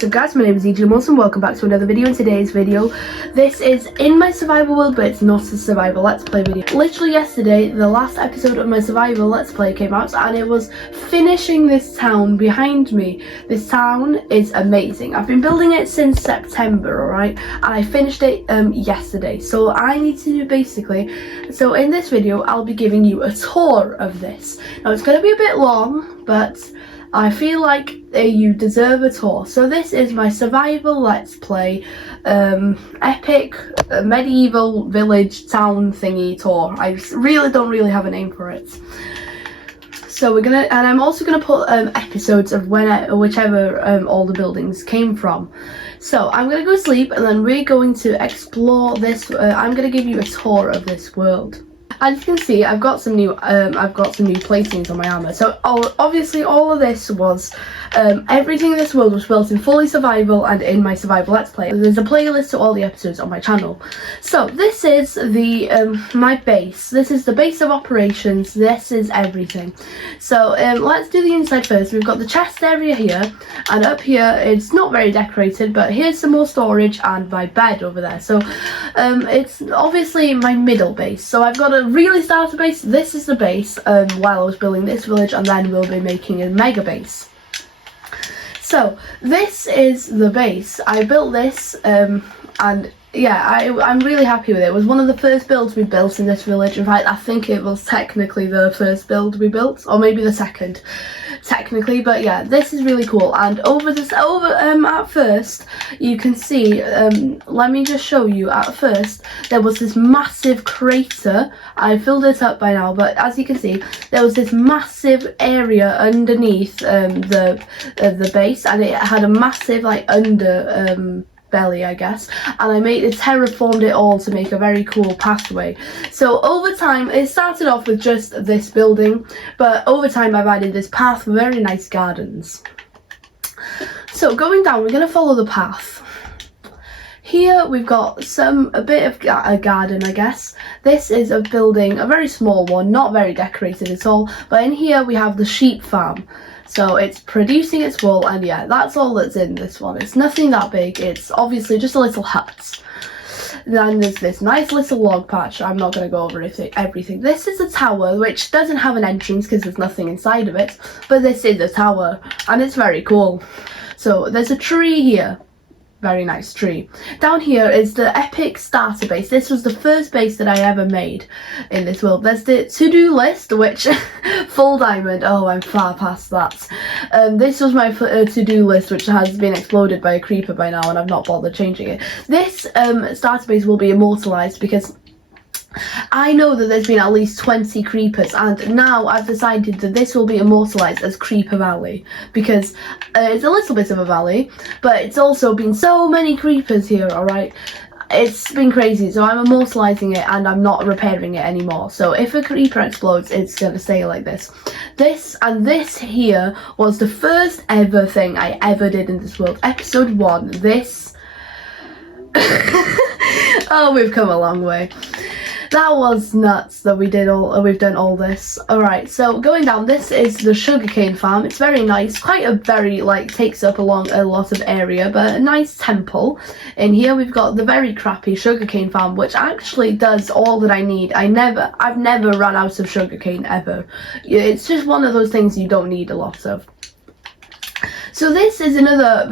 What's up guys, my name is EJ Wilson, welcome back to another video. In today's video, this is in my survival world, but it's not a survival let's play video. Literally yesterday, the last episode of my survival let's play came out, and it was finishing this town behind me. This town is amazing. I've been building it since September, alright, and I finished it yesterday. So I need to so in this video, I'll be giving you a tour of this. Now it's going to be a bit long, but I feel like you deserve a tour. So this is my survival let's play epic medieval village town thingy tour. I don't really have a name for it. So I'm also gonna put episodes of whichever all the buildings came from. So I'm gonna go sleep, and then we're going to explore this. I'm gonna give you a tour of this world. As you can see, I've got some new placings on my armor. So obviously all of this was everything in this world was built in fully survival and in my survival let's play. There's a playlist to all the episodes on my channel. So this is the my base. This is the base of operations. This is everything. So let's do the inside first. We've got the chest area here, and up here it's not very decorated, but here's some more storage and my bed over there. So it's obviously my middle base. So I've got a really starter base. This is the base while I was building this village, and then we'll be making a mega base. So this is the base. I built this and yeah, I'm really happy with it. It was one of the first builds we built in this village. In fact, I think it was technically the first build we built, or maybe the second technically, but yeah, this is really cool. And at first you can see, let me just show you. At first there was this massive crater. I filled it up by now, but as you can see, there was this massive area underneath the base, and it had a massive belly, I guess, and I terraformed it all to make a very cool pathway. So over time, it started off with just this building, but over time I've added this path, very nice gardens. So going down, we're going to follow the path. Here we've got a bit of a garden, I guess. This is a building, a very small one, not very decorated at all, but in here we have the sheep farm. So it's producing its wool, and yeah, that's all that's in this one. It's nothing that big. It's obviously just a little hut. Then there's this nice little log patch. I'm not going to go over everything. This is a tower, which doesn't have an entrance because there's nothing inside of it, but this is a tower, and it's very cool. So there's a tree here. Very nice tree. Down here is the epic starter base. This was the first base that I ever made in this world. There's the to-do list, which full diamond. Oh, I'm far past that. This was my to-do list, which has been exploded by a creeper by now, and I've not bothered changing it. This starter base will be immortalized because I know that there's been at least 20 creepers, and now I've decided that this will be immortalized as Creeper Valley, because it's a little bit of a valley, but it's also been so many creepers here, alright? It's been crazy, so I'm immortalizing it and I'm not repairing it anymore. So if a creeper explodes, it's going to stay like this. This here was the first ever thing I ever did in this world. Episode 1, this... Oh, we've come a long way. That was nuts that we've done all this. Alright, so going down, this is the sugarcane farm. It's very nice, takes up a lot of area, but a nice temple. In here we've got the very crappy sugarcane farm, which actually does all that I need. I've never run out of sugarcane ever. It's just one of those things you don't need a lot of. So this is another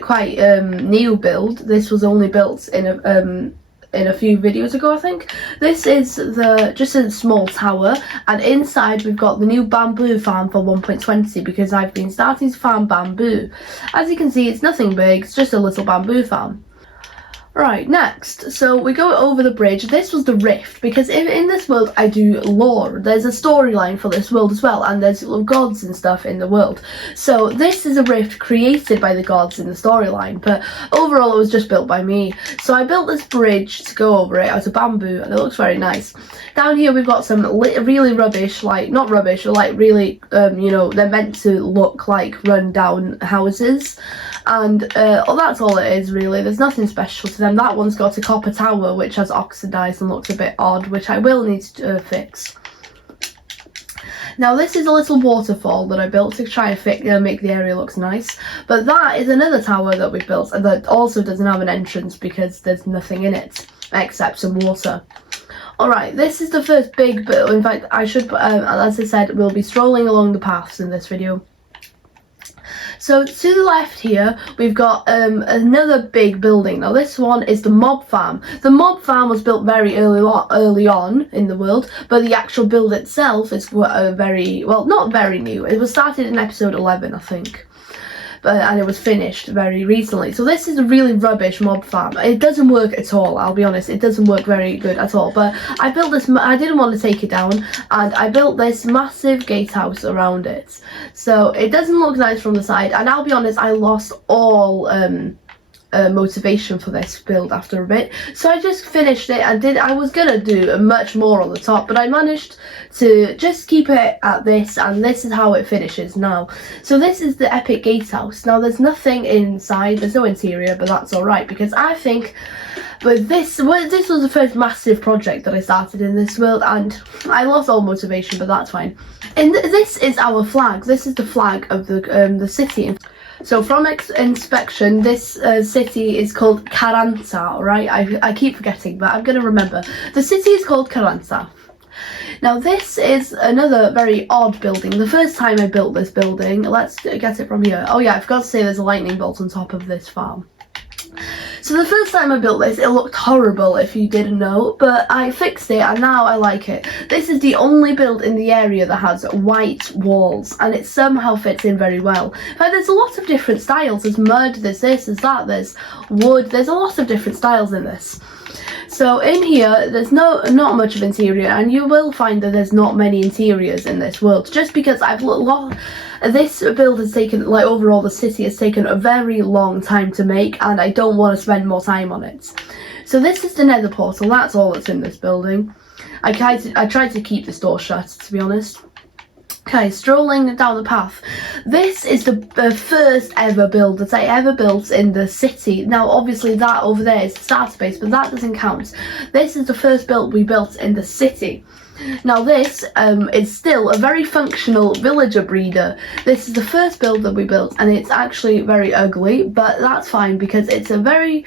quite new build. This was only built in a few videos ago, I think. This is just a small tower, and inside we've got the new bamboo farm for 1.20 because I've been starting to farm bamboo. As you can see, it's nothing big, it's just a little bamboo farm. Right, next, so we go over the bridge. This was the rift, because in this world I do lore. There's a storyline for this world as well, and there's gods and stuff in the world. So this is a rift created by the gods in the storyline, but overall it was just built by me. So I built this bridge to go over it out of bamboo, and it looks very nice. Down here we've got some really rubbish, not rubbish, or really, they're meant to look like run down houses. And that's all it is really. There's nothing special to them. That one's got a copper tower which has oxidized and looks a bit odd, which I will need to fix. Now this is a little waterfall that I built to try and make the area look nice, but that is another tower that we built that also doesn't have an entrance because there's nothing in it except some water. Alright, this is the first big bit. In fact, I should, as I said, we'll be strolling along the paths in this video. So to the left here, we've got another big building. Now this one is the mob farm. The mob farm was built very early on in the world, but the actual build itself is not very new. It was started in episode 11, I think. And it was finished very recently. So this is a really rubbish mob farm. It doesn't work at all, I'll be honest. It doesn't work very good at all. But I built this, I didn't want to take it down, and I built this massive gatehouse around it. So it doesn't look nice from the side, and I'll be honest, I lost all motivation for this build after a bit, so I just finished it and I was gonna do much more on the top, but I managed to just keep it at this, and this is how it finishes now. So this is the epic gatehouse. Now there's nothing inside, there's no interior, but that's alright, because I think this was the first massive project that I started in this world, and I lost all motivation, but that's fine. And this is our flag. This is the flag of the city. So from inspection, this city is called Carranza, right? I keep forgetting, but I'm going to remember. The city is called Carranza. Now this is another very odd building. The first time I built this building, let's get it from here. Oh yeah, I forgot to say there's a lightning bolt on top of this farm. So the first time I built this, it looked horrible if you didn't know, but I fixed it and now I like it. This is the only build in the area that has white walls, and it somehow fits in very well. But there's a lot of different styles. There's mud, there's this, there's that, there's wood, there's a lot of different styles in this. So in here, there's not much of interior, and you will find that there's not many interiors in this world, just because this build has taken, like overall the city has taken a very long time to make, and I don't want to spend more time on it. So this is the nether portal, that's all that's in this building. I tried to keep this door shut, to be honest. Okay, strolling down the path. This is the first ever build that I ever built in the city. Now, obviously, that over there is the starter base, but that doesn't count. This is the first build we built in the city. Now, this is still a very functional villager breeder. This is the first build that we built, and it's actually very ugly, but that's fine because it's a very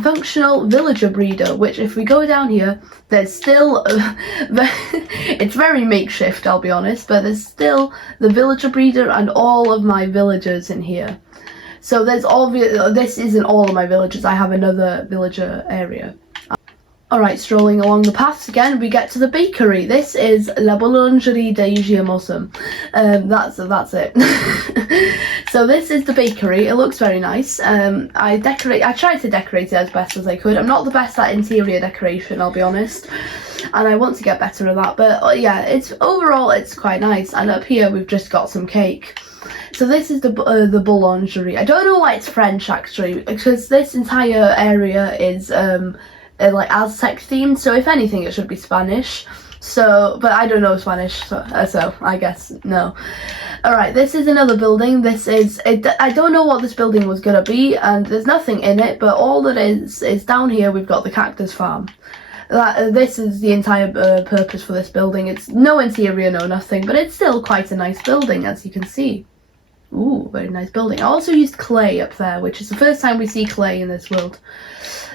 functional villager breeder, which if we go down here, there's still it's very makeshift, I'll be honest, but there's still the villager breeder and all of my villagers in here. So this isn't all of my villagers, I have another villager area. Alright, strolling along the paths again, we get to the bakery. This is La Boulangerie de Giamosum. That's it. So this is the bakery. It looks very nice. I tried to decorate it as best as I could. I'm not the best at interior decoration, I'll be honest, and I want to get better at that. But yeah, overall it's quite nice. And up here we've just got some cake. So this is the boulangerie. I don't know why it's French actually, because this entire area is like Aztec themed, so if anything it should be Spanish. So, but I don't know Spanish, so I guess no. Alright, this is another building. I don't know what this building was gonna be, and there's nothing in it, but all that is down here we've got the cactus farm. This is the entire purpose for this building. It's no interior, no nothing, but it's still quite a nice building, as you can see. Ooh, very nice building. I also used clay up there, which is the first time we see clay in this world.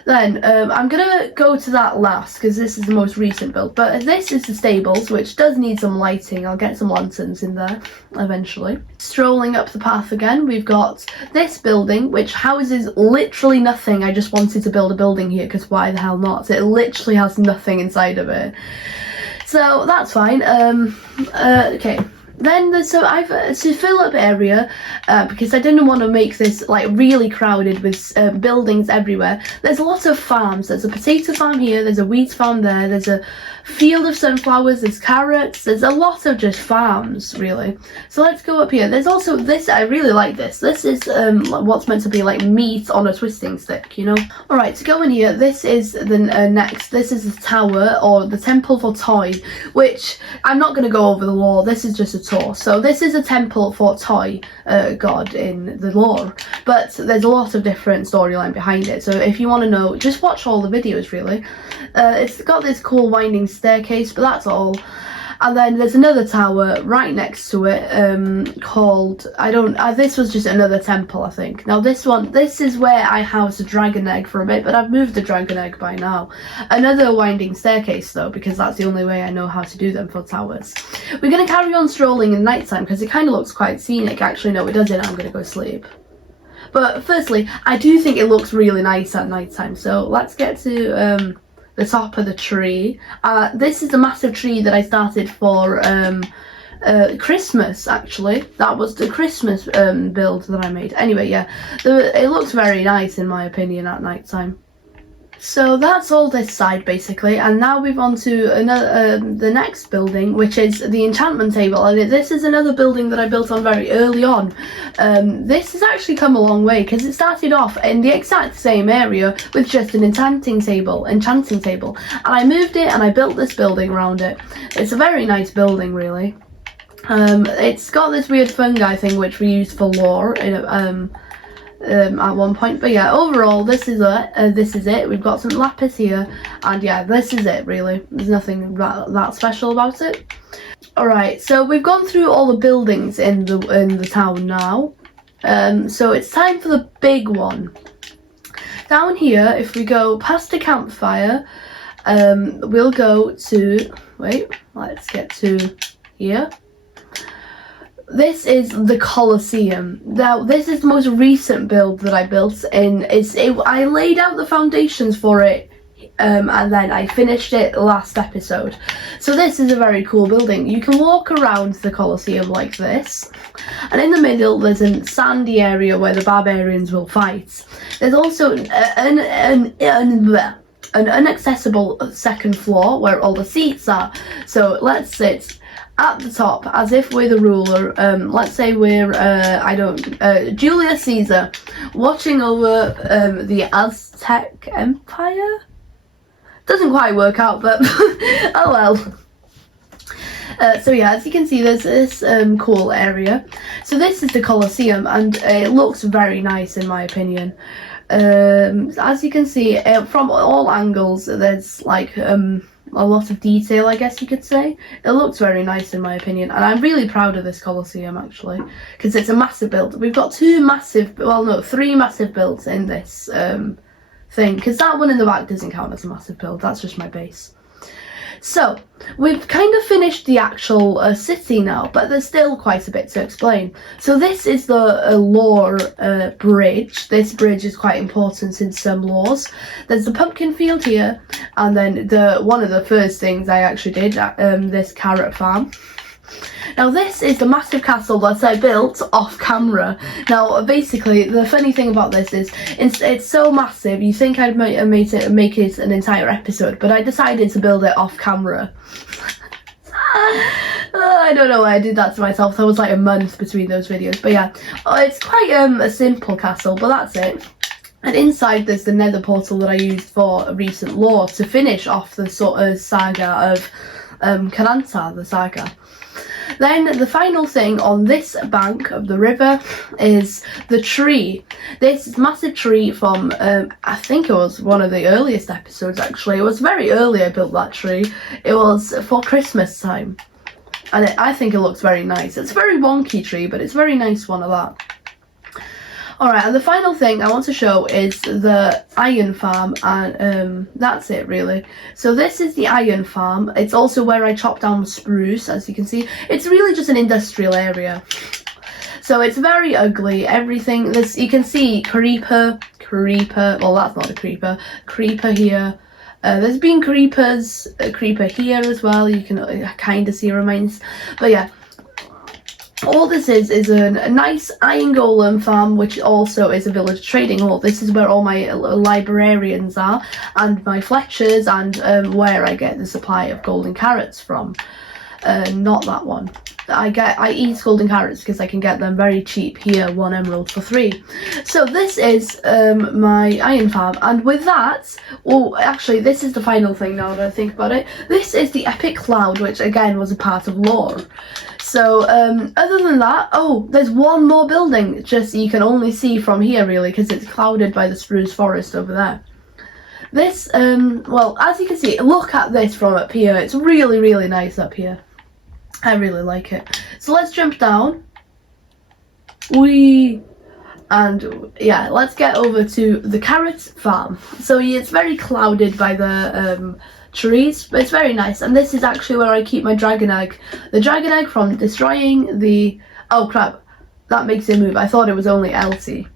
Then, I'm gonna go to that last, because this is the most recent build. But this is the stables, which does need some lighting. I'll get some lanterns in there, eventually. Strolling up the path again, we've got this building, which houses literally nothing. I just wanted to build a building here, because why the hell not? It literally has nothing inside of it. So, that's fine. Okay. Then to fill up area, because I didn't want to make this like really crowded with buildings everywhere. There's a lot of farms. There's a potato farm here, there's a wheat farm there, there's a field of sunflowers, there's carrots, there's a lot of just farms really. So let's go up here. There's also this, I really like this. This is what's meant to be like meat on a twisting stick, you know. Alright, to go in here, this is the next. This is the tower, or the temple for Toy, which I'm not going to go over the lore. This is just a tour. So this is a temple for Toy god in the lore, but there's a lot of different storyline behind it. So if you want to know, just watch all the videos really. It's got this cool winding staircase, but that's all. And then there's another tower right next to it, called, this was just another temple, I think. Now this is where I housed a dragon egg for a bit, but I've moved the dragon egg by now. Another winding staircase though, because that's the only way I know how to do them for towers. We're going to carry on strolling in night time because it kind of looks quite scenic. Actually, no, it doesn't. I'm going to go sleep. But firstly, I do think it looks really nice at night time, so let's get to the top of the tree. This is a massive tree that I started for Christmas, actually. That was the Christmas build that I made. Anyway, yeah, it looks very nice in my opinion at night time. So that's all this side basically, and now we've on to another, the next building, which is the enchantment table. And this is another building that I built on very early on. This has actually come a long way because it started off in the exact same area with just an enchanting table, and I moved it and I built this building around it. It's a very nice building, really. It's got this weird fungi thing which we use for lore at one point, but yeah, overall this is it. We've got some lapis here, and yeah, this is it really. There's nothing that special about it. Alright, so we've gone through all the buildings in the town now, so it's time for the big one. Down here, if we go past the campfire, we'll go to, let's get to here. This is the Colosseum. Now, this is the most recent build that I built, and I laid out the foundations for it, and then I finished it last episode. So this is a very cool building. You can walk around the Colosseum like this, and in the middle there's a sandy area where the barbarians will fight. There's also an inaccessible second floor where all the seats are. So let's sit at the top as if we're the ruler. Let's say we're Julius Caesar watching over the Aztec Empire. Doesn't quite work out, but oh well. So yeah, as you can see, there's this cool area. So this is the Colosseum, and it looks very nice in my opinion. As you can see, from all angles, there's like a lot of detail, I guess you could say. It looks very nice in my opinion, and I'm really proud of this Colosseum actually, because it's a massive build. We've got three massive builds in this thing, because that one in the back doesn't count as a massive build, that's just my base. So, we've kind of finished the actual city now, but there's still quite a bit to explain. So this is the lore bridge. This bridge is quite important in some lores. There's the pumpkin field here, and then one of the first things I actually did, this carrot farm. Now this is the massive castle that I built off camera. Now basically the funny thing about this is it's so massive you think I'd make it an entire episode, but I decided to build it off camera. I don't know why I did that to myself. There was like a month between those videos, but yeah, it's quite a simple castle, but that's it. And inside there's the nether portal that I used for a recent lore to finish off the sort of saga of Koh-Lanta, the saga. Then the final thing on this bank of the river is the tree. This massive tree from, I think it was one of the earliest episodes actually. It was very early I built that tree. It was for Christmas time. And I think it looks very nice. It's a very wonky tree, but it's a very nice one of that. Alright, and the final thing I want to show is the iron farm, and that's it really. So this is the iron farm. It's also where I chop down spruce, as you can see. It's really just an industrial area. So it's very ugly, everything, you can see creeper, well that's not a creeper here. There's been creepers, a creeper here as well, you can kind of see remains, but yeah. All this is a nice iron golem farm, which also is a village trading hall. This is where all my librarians are, and my Fletchers, and where I get the supply of golden carrots from. Not that one. I eat golden carrots because I can get them very cheap here, 1 emerald for 3. So this is my iron farm, and with that, well actually this is the final thing now that I think about it. This is the epic cloud, which again was a part of lore. So other than that, oh, there's one more building, just you can only see from here really because it's clouded by the spruce forest over there. This, well, as you can see, look at this from up here. It's really, really nice up here. I really like it. So let's jump down. And yeah, let's get over to the carrot farm. So it's very clouded by the trees, but it's very nice. And this is actually where I keep my dragon egg. The dragon egg from destroying the... Oh crap, that makes it move. I thought it was only Elsie.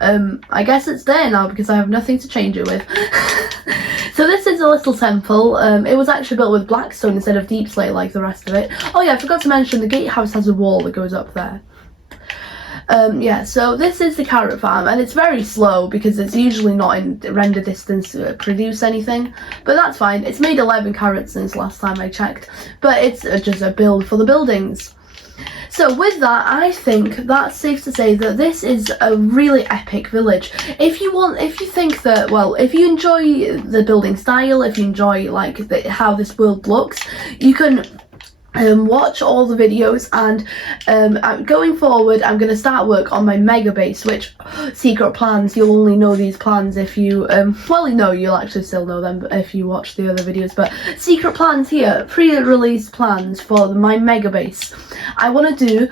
I guess it's there now because I have nothing to change it with. So this is a little temple. It was actually built with blackstone instead of deep slate like the rest of it. Oh yeah, I forgot to mention the gatehouse has a wall that goes up there. Yeah, so this is the carrot farm, and it's very slow because it's usually not in render distance to produce anything, but that's fine. It's made 11 carrots since last time I checked, but it's just a build for the buildings. So with that, I think that's safe to say that this is a really epic village. If you think that, well, if you enjoy the building style, if you enjoy like how this world looks, you can watch all the videos, and going forward I'm going to start work on my mega base, which secret plans, you'll only know these plans if you well, no, you'll actually still know them if you watch the other videos, but secret plans here, pre-release plans for my mega base. I want to do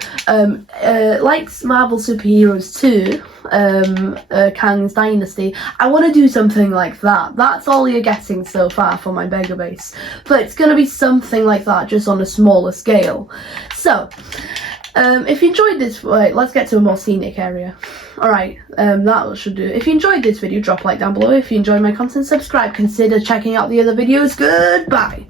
like Marvel Superheroes 2, Kang's Dynasty. I want to do something like that. That's all you're getting so far for my mega base, but it's going to be something like that, just on a smaller scale. So if you enjoyed this, wait, let's get to a more scenic area. Alright, that should do. If you enjoyed this video, drop a like down below. If you enjoyed my content, subscribe. Consider checking out the other videos. Goodbye.